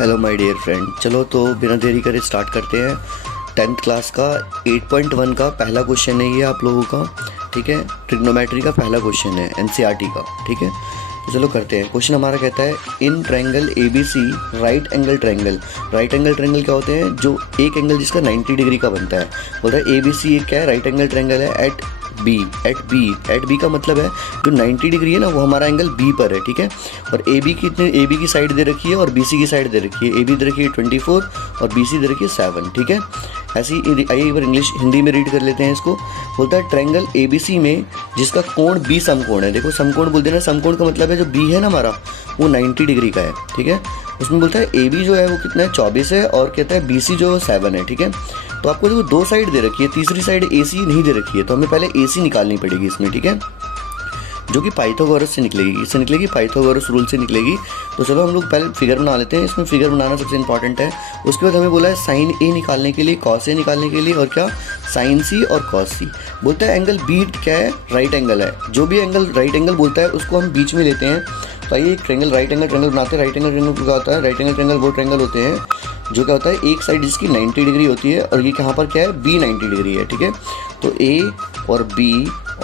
Hello my dear friend, चलो तो बिना देरी करे स्टार्ट करते हैं। 10th क्लास का 8.1 का पहला क्वेश्चन है ये आप लोगों का, ठीक है। ट्रिग्नोमेट्री का पहला क्वेश्चन है एनसीईआरटी का, ठीक है। तो चलो करते हैं। क्वेश्चन हमारा कहता है in triangle ABC right angle triangle. Right angle triangle क्या होते हैं? जो एक एंगल जिसका 90 डिग्री का बनता है। बोलता है ABC एक क्या है? राइट एंगल ट्रायंगल है एट बी का मतलब है जो 90 डिग्री है ना, वो हमारा एंगल बी पर है, ठीक है। और ए बी की साइड दे रखी है और BC की साइड दे रखी है। ए बी दे रखी है 24 और BC दे रखी है 7, ठीक है। ऐसे ही आइए एक बार इंग्लिश हिंदी में रीड कर लेते हैं इसको। बोलता है ट्रायंगल ABC में जिसका कोण B समकोण है। देखो समकोण बोलते हैं ना, समकोण का मतलब है जो B है ना हमारा, वो 90 डिग्री का है, ठीक है। उसमें बोलता है AB जो है वो कितना है? 24 है, और कहता है BC जो है 7 है, ठीक है। तो आपको देखो दो साइड दे रखी है, तीसरी साइड AC नहीं दे रखी है, तो हमें पहले AC निकालनी पड़ेगी इसमें, ठीक है, जो कि पाइथागोरस से निकलेगी। इससे निकलेगी पाइथागोरस रूल से निकलेगी। तो चलो हम लोग पहले फिगर बना लेते हैं। इसमें फिगर बनाना सबसे इंपॉर्टेंट है। उसके बाद हमें बोला है साइन A निकालने के लिए, कॉस A निकालने के लिए, और क्या साइन C और कॉस C। बोलता है एंगल B क्या है? राइट एंगल है। जो भी एंगल राइट एंगल बोलता है उसको हम बीच में लेते हैं। तो आइए एक ट्रायंगल राइट एंगल ट्रायंगल बनाते हैं। राइट एंगल ट्रायंगल क्या होता है? राइट एंगल ट्रायंगल वो ट्रायंगल होते हैं जो क्या होता है एक साइड जिसकी 90 डिग्री होती है, और ये कहाँ पर क्या है? B 90 डिग्री है, ठीक है। तो A और B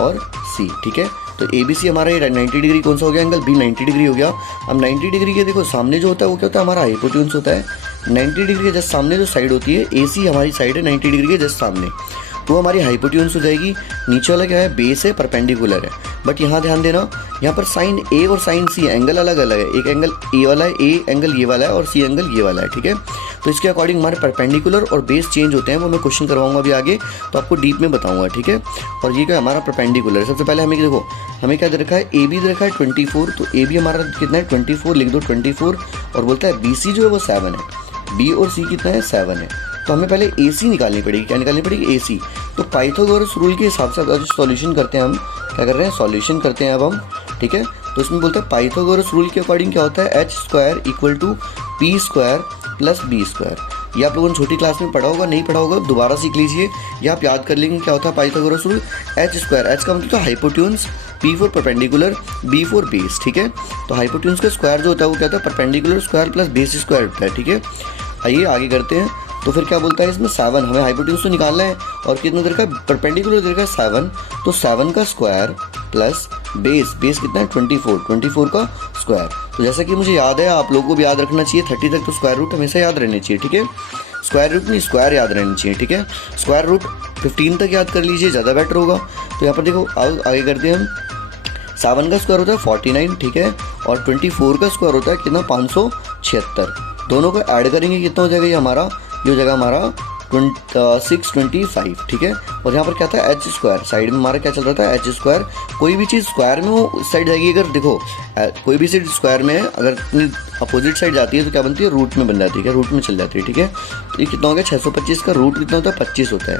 और C, ठीक है। तो ABC हमारा ये 90 डिग्री कौन सा हो गया? एंगल B 90 डिग्री हो गया। अब 90 डिग्री के देखो सामने जो होता है वो क्या होता है? हमारा हाइपोटेन्यूज होता है। 90 डिग्री के जस्ट सामने जो साइड होती है AC हमारी साइड है 90 डिग्री के जस्ट सामने, तो हमारी हाइपोटेन्यूज हो जाएगी। नीचे वाला क्या है? बेस है, परपेंडिकुलर है। बट यहाँ ध्यान देना, यहाँ पर साइन A और साइन C एंगल अलग अलग है। एक एंगल A वाला है, A एंगल ये वाला है, और C एंगल ये वाला है, ठीक है। तो इसके अकॉर्डिंग हमारे परपेंडिकुलर और बेस चेंज होते हैं। वो मैं क्वेश्चन करवाऊंगा अभी आगे, तो आपको डीप में बताऊंगा, ठीक है। और ये क्या हमारा परपेंडिकुलर है। सबसे पहले हमें देखो हमें क्या दे रखा है? AB दे रखा है 24, तो AB हमारा कितना है? 24 लिख दो 24। और बोलता है BC जो है वो 7 है, B और C कितना है? 7 है। तो हमें पहले AC निकालनी पड़ेगी। क्या निकालनी पड़ेगी? AC। तो पाइथागोरस रूल के हिसाब से अब सॉल्यूशन करते हैं हम। क्या कर रहे हैं? सॉल्यूशन करते हैं अब हम, ठीक है। तो उसमें बोलते हैं पाइथागोरस रूल के अकॉर्डिंग क्या होता है? h² = p² + b²। ये आप लोगों ने छोटी क्लास में पढ़ा होगा, नहीं पढ़ा होगा दोबारा सीख लीजिए, या आप याद कर लेंगे क्या होता है पाइथागोरस रूल। h² h का मतलब hypotenuse, P for perpendicular, B for base, ठीक है। तो हाइपोटेन्यूज का स्क्वायर जो होता है वो क्या होता है? Perpendicular square plus base square होता है, ठीक है। आइए आगे करते हैं। तो फिर क्या बोलता है इसमें? 7 हमें हाइपोटेन्यूज तो निकालना है, और कितना देर का? परपेंडिकुलर देर का 7, तो 7 का स्क्वायर प्लस बेस कितना है? 24 का स्क्वायर। तो जैसा कि मुझे याद है, आप लोगों को भी याद रखना चाहिए 30 तक तो स्क्वायर रूट हमेशा याद रहने चाहिए, ठीक है। स्क्वायर रूट नहीं, स्क्वायर याद रहनी चाहिए, ठीक है। स्क्वायर रूट 15 तक याद कर लीजिए, ज़्यादा बेटर होगा। तो यहाँ पर देखो आगे करते हैं हम। 7 का स्क्वायर होता है 49, ठीक है, और 24 का स्क्वायर होता है कितना? 576। दोनों को ऐड करेंगे कितना हो जाएगा? ये हमारा ये हो जाएगा हमारा 625, ठीक है। और यहाँ पर क्या था? h²। साइड में हमारा क्या चल रहा था? h²। कोई भी चीज़ स्क्वायर में वो उस साइड जाएगी। अगर देखो कोई भी चीज़ स्क्वायर में है, अगर अपनी अपोजिट साइड जाती है तो क्या बनती है? रूट में बन जाती है, रूट में चल जाती है, ठीक है। तो ये कितना हो गया? 625 का रूट कितना होता है? 25 होता है।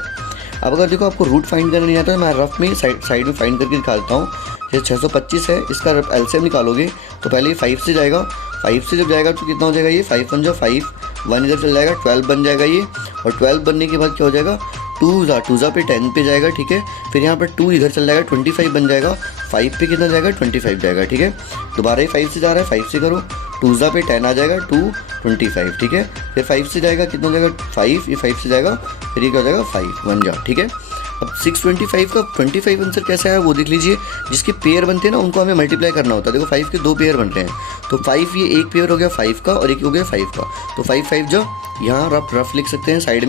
अब अगर देखो आपको रूट फाइंड करना नहीं आता है, मैं रफ में साइड में फाइंड करके दिखाता हूँ। जैसे 625 है, इसका एलसीएम निकालोगे तो पहले ये 5 से जाएगा। 5 से जब जाएगा तो कितना हो जाएगा? ये 5 1 5, 1 इधर चल जाएगा, 12 बन जाएगा ये। और 12 बनने के बाद क्या हो जाएगा? 2 पे 10 पे जाएगा, ठीक है। फिर यहाँ पर 2 इधर चल जाएगा, 25 बन जाएगा। 5 पे कितना जाएगा? 25 जाएगा, ठीक है। दोबारा ही 5 से जा रहा है, 5 से करो, 2 पे 10 आ जाएगा, 225, ठीक है। फिर 5 से जाएगा, कितना हो जाएगा? 5, ये 5 से जाएगा, फिर ये क्या हो जाएगा? 5 बन जा, ठीक है। अब 625 का 25 आंसर कैसे आया वो देख लीजिए। जिसके पेयर बनते हैं ना उनको हमें मल्टीप्लाई करना होता है। देखो 5 के 2 पेयर बन रहे हैं, तो 5 ये एक पेयर हो गया 5 का, और एक हो गया 5 का। तो 5 5 जो यहाँ रफ लिख सकते हैं, साइड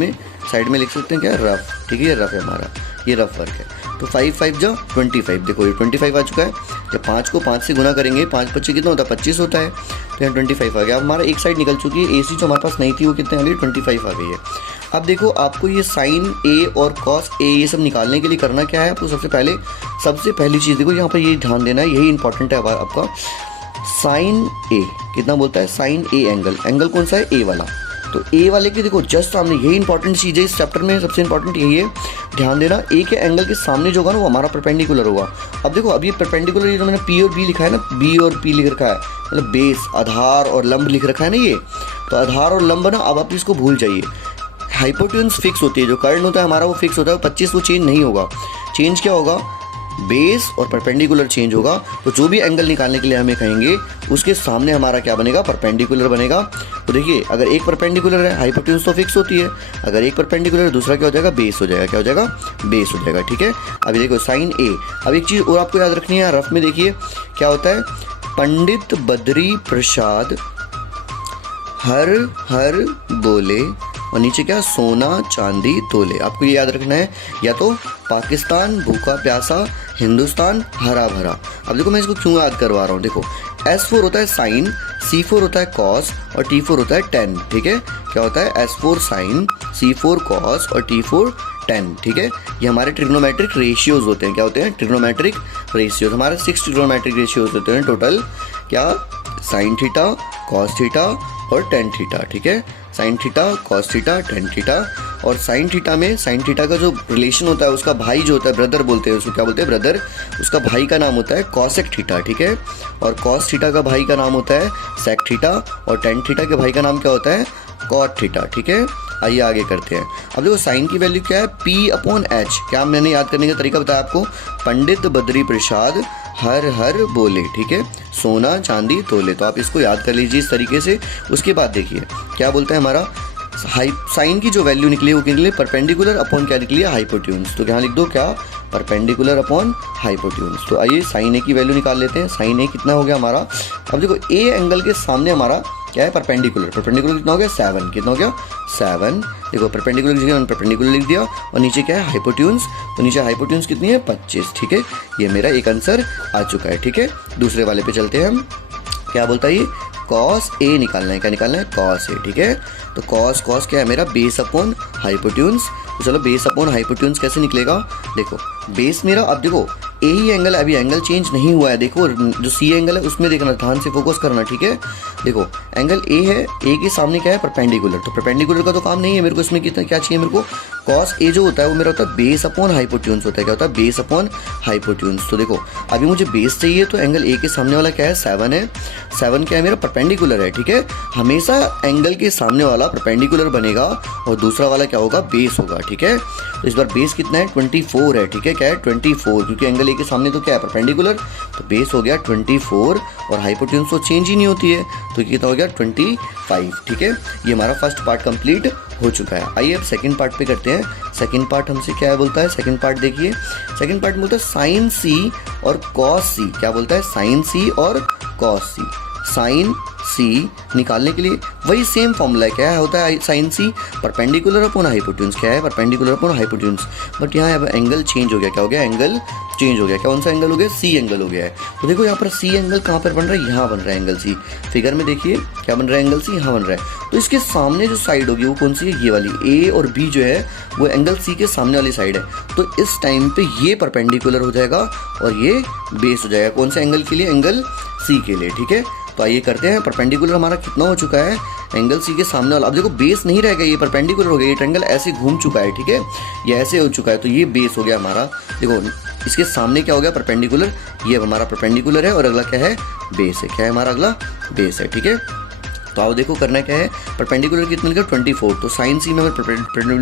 में लिख सकते हैं क्या? रफ, ठीक है। ये रफ है हमारा, ये रफ वर्क है। तो 5 5 जो 25, देखो ये 25 आ चुका है। जब 5 को 5 से गुना करेंगे, 5 25 कितना होता है? 25 होता है। तो यहाँ 25 आ गया। अब हमारा एक साइड निकल चुकी है, AC जो हमारे पास नहीं थी वो कितने आ गई? 25 आ गई है। अब देखो आपको ये साइन A और कॉस A ये सब निकालने के लिए करना क्या है? आपको सबसे पहली चीज़ देखो यहाँ पर यही ध्यान देना है, यही इंपॉर्टेंट है आपका। साइन A कितना बोलता है? साइन A एंगल कौन सा है? A वाला। तो A वाले के देखो जस्ट सामने, यही इंपॉर्टेंट चीज़ है इस चैप्टर में, सबसे इंपॉर्टेंट यही है। ध्यान देना, A के एंगल के सामने जो होगा ना वो हमारा परपेंडिकुलर होगा। अब देखो अब ये परपेंडिकुलर, ये जो मैंने P और B लिखा है ना, B और P लिख रखा है, मतलब बेस, आधार और लंब लिख रखा है ना ये। तो आधार और लंब ना, अब आप इसको भूल जाइए। हाइपोटेन्यूज फिक्स होती है, जो कर्ण होता है हमारा वो फिक्स होता है, 25 वो चेंज नहीं होगा। चेंज क्या होगा? बेस और परपेंडिकुलर चेंज होगा। तो जो भी एंगल निकालने के लिए हमें कहेंगे उसके सामने हमारा क्या बनेगा? परपेंडिकुलर बनेगा। तो देखिए अगर एक परपेंडिकुलर है हाइपोटेन्यूज तो फिक्स होती है, अगर एक परपेंडिकुलर है दूसरा क्या हो जाएगा, बेस हो जाएगा। क्या हो जाएगा, बेस हो जाएगा। ठीक है, अभी देखो साइन ए। अब एक चीज़ और आपको याद रखनी है, रफ में देखिए क्या होता है, पंडित बद्री प्रसाद हर हर बोले, और नीचे क्या, सोना चांदी तोले। आपको ये याद रखना है, या तो पाकिस्तान भूखा प्यासा, हिंदुस्तान हरा भरा। अब देखो मैं इसको क्यों याद करवा रहा हूँ, देखो S4 होता है साइन, C4 होता है कॉस और T4 होता है टेन। ठीक है, क्या होता है, S4 साइन, C4 कॉस और T4 टेन। ठीक है, ये हमारे ट्रिग्नोमेट्रिक रेशियोज होते हैं। क्या होते हैं, ट्रिग्नोमेट्रिक रेशियोज। हमारे 6 ट्रिग्नोमेट्रिक रेशियोज होते हैं टोटल, क्या, साइन थीटा, कॉस थीटा और टेन थीटा। ठीक है, sine theta, cos theta, tan theta. और साइन थीटा में, साइन थीटा का जो रिलेशन होता है उसका भाई जो होता है, ब्रदर बोलते हैं उसको, क्या बोलते हैं, ब्रदर, उसका भाई का नाम होता है कॉसेक थीटा। ठीक है, और कॉस थीटा का भाई का नाम होता है सेक थीटा, और टेन थीटा के भाई का नाम क्या होता है, कॉट थीटा। ठीक है, आइए आगे करते हैं। अब देखो साइन की वैल्यू क्या है, P/H। क्या मैंने याद करने का तरीका बताया आपको, पंडित बद्री प्रसाद हर हर बोले। ठीक है, सोना चांदी तोले। तो आप इसको याद कर लीजिए इस तरीके से। उसके बाद देखिए क्या बोलता है हमारा, साइन की जो वैल्यू निकली वो निकली परपेंडिकुलर अपॉन क्या निकली है, हाइपोटेन्यूज। तो यहाँ लिख दो क्या, परपेंडिकुलर अपॉन हाइपोटेन्यूज। तो आइए साइन ए की वैल्यू निकाल लेते हैं। साइन ए कितना हो गया हमारा, अब देखो ए एंगल के सामने हमारा क्या है, परपेंडिकुलर। परपेंडिकुलर कितना हो गया, 7। कितना हो गया, 7। देखो परपेंडिकुलर की जगह परपेंडिकुलर लिख दिया, और नीचे क्या है, हाइपोटेन्यूज। तो नीचे हाइपोटेन्यूज कितनी है, 25। ठीक है, ये मेरा एक आंसर आ चुका है। ठीक है, दूसरे वाले पे चलते हैं हम। क्या बोलता है ये, कॉस ए निकालना है। क्या निकालना है, कॉस ए। ठीक है, तो कॉस क्या है मेरा, बेस अपॉन हाइपोटेन्यूज। तो चलो बेस अपॉन हाइपोटेन्यूज कैसे निकलेगा, देखो बेस मेरा, अब देखो ए ही एंगल, अभी एंगल चेंज नहीं हुआ है। देखो जो सी एंगल है उसमें देखना, ध्यान से फोकस करना। ठीक है, देखो एंगल ए है, ए के सामने क्या है, परपेंडिकुलर। तो परपेंडिकुलर का तो काम नहीं है मेरे को, इसमें कितना क्या चाहिए मेरे को, कॉस ए जो होता है वो मेरा होता है बेस अपॉन हाइपोटेन्यूज होता है। क्या होता है, बेस अपॉन हाइपोटेन्यूज। तो देखो अभी मुझे बेस चाहिए, तो एंगल ए के सामने वाला क्या है, 7 है। 7 क्या है मेरा, परपेंडिकुलर है। ठीक है, हमेशा एंगल के सामने वाला परपेंडिकुलर बनेगा और दूसरा वाला क्या होगा, बेस होगा। ठीक है, तो इस बार बेस कितना है, 24 है। ठीक है, क्या है, 24, क्योंकि एंगल ए के सामने तो क्या है, परपेंडिकुलर। तो बेस हो गया 24, और हाइपोटेन्यूज तो चेंज ही नहीं होती है, तो कितना हो गया, 25। ठीक है, ये हमारा फर्स्ट पार्ट कंप्लीट हो चुका है। आइए अब सेकंड पार्ट पे करते हैं। सेकंड पार्ट हमसे क्या है बोलता है, सेकंड पार्ट देखिए, सेकंड पार्ट बोलता है साइन सी और कॉस सी। क्या बोलता है, साइन सी और कॉस सी। साइन सी निकालने के लिए वही सेम फॉर्मूला क्या होता है, sine C perpendicular upon hypotenuse. क्या है, परपेंडिकुलर अपॉन हाइपोटेन्यूज। बट यहाँ अब एंगल चेंज हो गया। क्या हो गया, एंगल चेंज हो गया। कौन सा एंगल हो गया, सी एंगल हो गया है। तो देखो यहाँ पर सी एंगल कहाँ पर बन रहा है, यहाँ बन रहा है एंगल सी। फिगर में देखिए क्या बन रहा है, एंगल सी यहाँ बन रहा है। तो इसके सामने जो साइड होगी वो कौन सी है, ये वाली। ए और बी जो है वो एंगल सी के सामने वाली साइड है। तो इस टाइम पे ये परपेंडिकुलर हो जाएगा और ये बेस हो जाएगा। कौन से एंगल के लिए, एंगल सी के लिए। ठीक है, तो आइए करते हैं। परपेंडिकुलर हमारा कितना हो चुका है, एंगल सी के सामने वाला। अब देखो बेस नहीं रहेगा, ये परपेंडिकुलर हो गया, ये ट्रायंगल ऐसे घूम चुका है। ठीक है, ये ऐसे हो चुका है, तो ये बेस हो गया हमारा। देखो इसके सामने क्या हो गया, परपेंडिकुलर। ये हमारा परपेंडिकुलर है और अगला क्या है, बेस है। क्या है हमारा अगला, बेस है। ठीक है, तो आओ देखो करना क्या है, परपेंडिकुलर कितना निकला, 24। तो साइन सी में अगर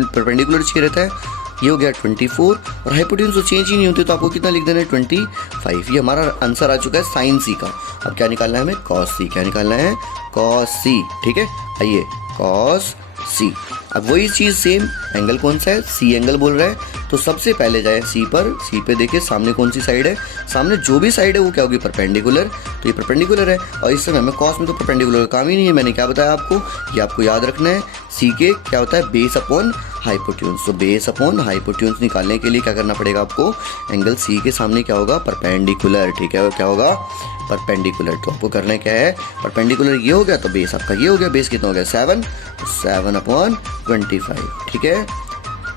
परपेंडिकुलर चाहिए रहता है, ये हो गया 24, और हाइपोटेन्यूज तो चेंज ही नहीं होती, तो आपको कितना लिख देना है, 25। ये हमारा आंसर आ चुका है साइन सी का। अब क्या निकालना है हमें, कॉस सी। क्या निकालना है, कॉस सी। ठीक है, आइए कॉस सी। अब वही चीज़ सेम, एंगल कौन सा है, सी एंगल बोल रहा है। तो सबसे पहले जाए सी पर, सी पे देखिए सामने कौन सी साइड है, सामने जो भी साइड है वो क्या होगी, परपेंडिकुलर। तो ये परपेंडिकुलर है, और इस समय में कॉस में तो परपेंडिकुलर का काम ही नहीं है। मैंने क्या बताया आपको, ये आपको याद रखना है। सी के क्या होता है, बेस अपॉन हाइपोटेन्यूज। तो बेस अपॉन हाइपोटेन्यूज निकालने के लिए क्या करना पड़ेगा आपको, एंगल सी के सामने क्या होगा, परपेंडिकुलर। ठीक है, क्या होगा, परपेंडिकुलर। तो आपको करना क्या है, परपेंडिकुलर ये हो गया तो बेस आपका ये हो गया। बेस कितना हो गया, 7। तो 7/25। ठीक है,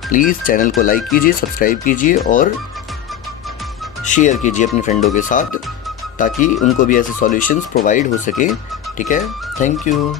प्लीज़ चैनल को लाइक कीजिए, सब्सक्राइब कीजिए और शेयर कीजिए अपने फ्रेंडों के साथ, ताकि उनको भी ऐसे सॉल्यूशंस प्रोवाइड हो सके। ठीक है, थैंक यू।